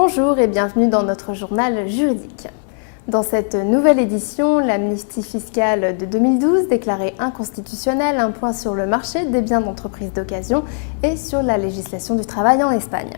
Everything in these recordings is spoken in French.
Bonjour et bienvenue dans notre journal juridique. Dans cette nouvelle édition, l'amnistie fiscale de 2012 déclarée inconstitutionnelle, un point sur le marché des biens d'entreprise d'occasion et sur la législation du travail en Espagne.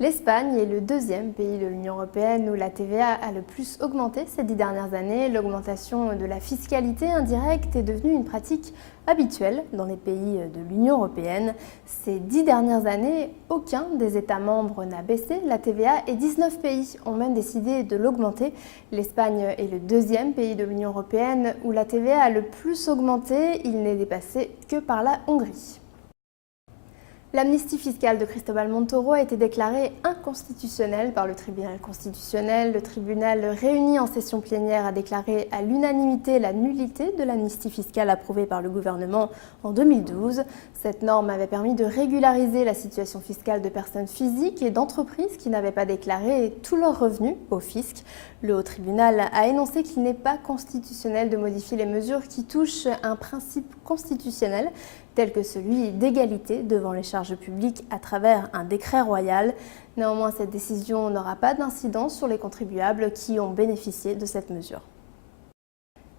L'Espagne est le deuxième pays de l'Union européenne où la TVA a le plus augmenté ces 10 dernières années. L'augmentation de la fiscalité indirecte est devenue une pratique habituelle dans les pays de l'Union européenne. Ces 10 dernières années, aucun des États membres n'a baissé la TVA et 19 pays ont même décidé de l'augmenter. L'Espagne est le deuxième pays de l'Union européenne où la TVA a le plus augmenté. Il n'est dépassé que par la Hongrie. L'amnistie fiscale de Cristóbal Montoro a été déclarée inconstitutionnelle par le tribunal constitutionnel. Le tribunal réuni en session plénière a déclaré à l'unanimité la nullité de l'amnistie fiscale approuvée par le gouvernement en 2012. Cette norme avait permis de régulariser la situation fiscale de personnes physiques et d'entreprises qui n'avaient pas déclaré tous leurs revenus au fisc. Le haut tribunal a énoncé qu'il n'est pas constitutionnel de modifier les mesures qui touchent un principe constitutionnel tel que celui d'égalité devant les charges publiques à travers un décret royal. Néanmoins, cette décision n'aura pas d'incidence sur les contribuables qui ont bénéficié de cette mesure.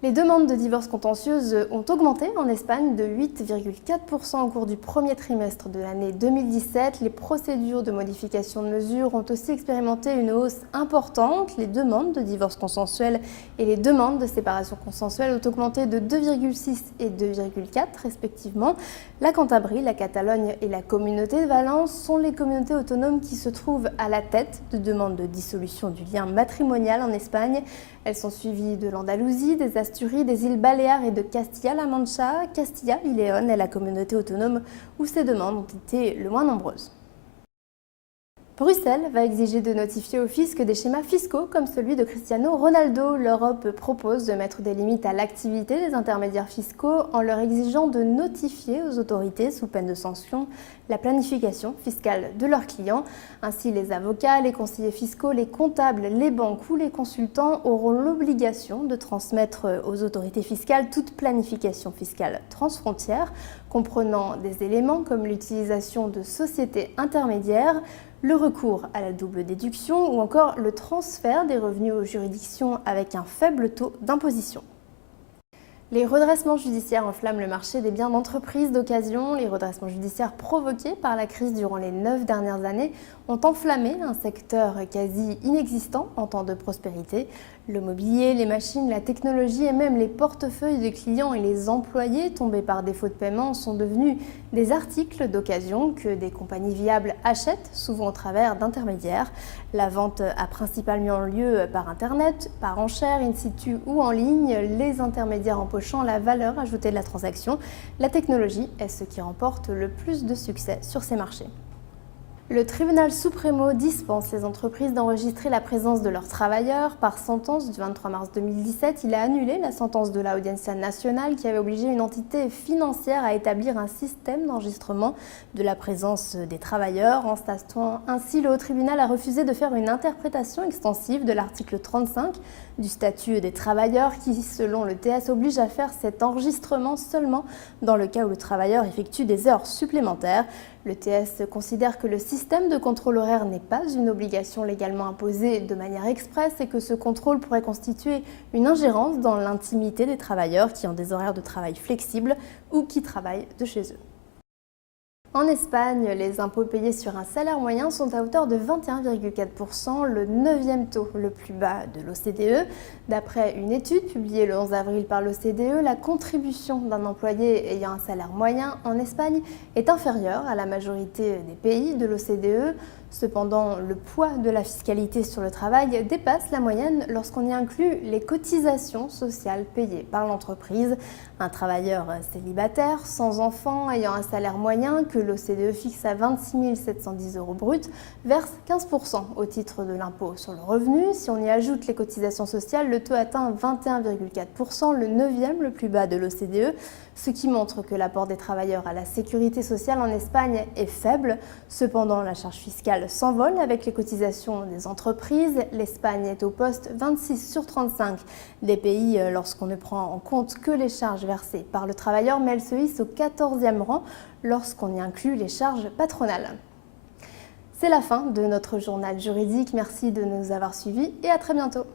Les demandes de divorce contentieuses ont augmenté en Espagne de 8,4% au cours du premier trimestre de l'année 2017. Les procédures de modification de mesures ont aussi expérimenté une hausse importante. Les demandes de divorce consensuel et les demandes de séparation consensuelle ont augmenté de 2,6 et 2,4 respectivement. La Cantabrie, la Catalogne et la communauté de Valence sont les communautés autonomes qui se trouvent à la tête de demandes de dissolution du lien matrimonial en Espagne. Elles sont suivies de l'Andalousie, des Asturies, des îles Baléares et de Castilla-La Mancha. Castilla y León est la communauté autonome où ces demandes ont été le moins nombreuses. Bruxelles va exiger de notifier au fisc des schémas fiscaux comme celui de Cristiano Ronaldo. L'Europe propose de mettre des limites à l'activité des intermédiaires fiscaux en leur exigeant de notifier aux autorités, sous peine de sanction, la planification fiscale de leurs clients. Ainsi, les avocats, les conseillers fiscaux, les comptables, les banques ou les consultants auront l'obligation de transmettre aux autorités fiscales toute planification fiscale transfrontière, comprenant des éléments comme l'utilisation de sociétés intermédiaires, le recours à la double déduction ou encore le transfert des revenus aux juridictions avec un faible taux d'imposition. Les redressements judiciaires enflamment le marché des biens d'entreprise d'occasion. Les redressements judiciaires provoqués par la crise durant les 9 dernières années ont enflammé un secteur quasi inexistant en temps de prospérité. Le mobilier, les machines, la technologie et même les portefeuilles des clients et les employés tombés par défaut de paiement sont devenus des articles d'occasion que des compagnies viables achètent, souvent au travers d'intermédiaires. La vente a principalement lieu par Internet, par enchère, in situ ou en ligne, les intermédiaires empochant la valeur ajoutée de la transaction. La technologie est ce qui remporte le plus de succès sur ces marchés. Le tribunal supremo dispense les entreprises d'enregistrer la présence de leurs travailleurs. Par sentence du 23 mars 2017, il a annulé la sentence de l'Audiencia nationale qui avait obligé une entité financière à établir un système d'enregistrement de la présence des travailleurs. En statuant ainsi, le haut tribunal a refusé de faire une interprétation extensive de l'article 35 du statut des travailleurs qui, selon le TS, oblige à faire cet enregistrement seulement dans le cas où le travailleur effectue des heures supplémentaires. Le TS considère que le système de contrôle horaire n'est pas une obligation légalement imposée de manière expresse et que ce contrôle pourrait constituer une ingérence dans l'intimité des travailleurs qui ont des horaires de travail flexibles ou qui travaillent de chez eux. En Espagne, les impôts payés sur un salaire moyen sont à hauteur de 21,4%, le 9e taux le plus bas de l'OCDE. D'après une étude publiée le 11 avril par l'OCDE, la contribution d'un employé ayant un salaire moyen en Espagne est inférieure à la majorité des pays de l'OCDE. Cependant, le poids de la fiscalité sur le travail dépasse la moyenne lorsqu'on y inclut les cotisations sociales payées par l'entreprise. Un travailleur célibataire, sans enfant, ayant un salaire moyen que l'OCDE fixe à 26 710 € brut, verse 15% au titre de l'impôt sur le revenu. Si on y ajoute les cotisations sociales, le taux atteint 21,4%, le 9e le plus bas de l'OCDE, ce qui montre que l'apport des travailleurs à la sécurité sociale en Espagne est faible. Cependant, la charge fiscale s'envole avec les cotisations des entreprises. L'Espagne est au poste 26 sur 35 des pays lorsqu'on ne prend en compte que les charges versées par le travailleur, mais elle se hisse au 14e rang lorsqu'on y inclut les charges patronales. C'est la fin de notre journal juridique. Merci de nous avoir suivis et à très bientôt.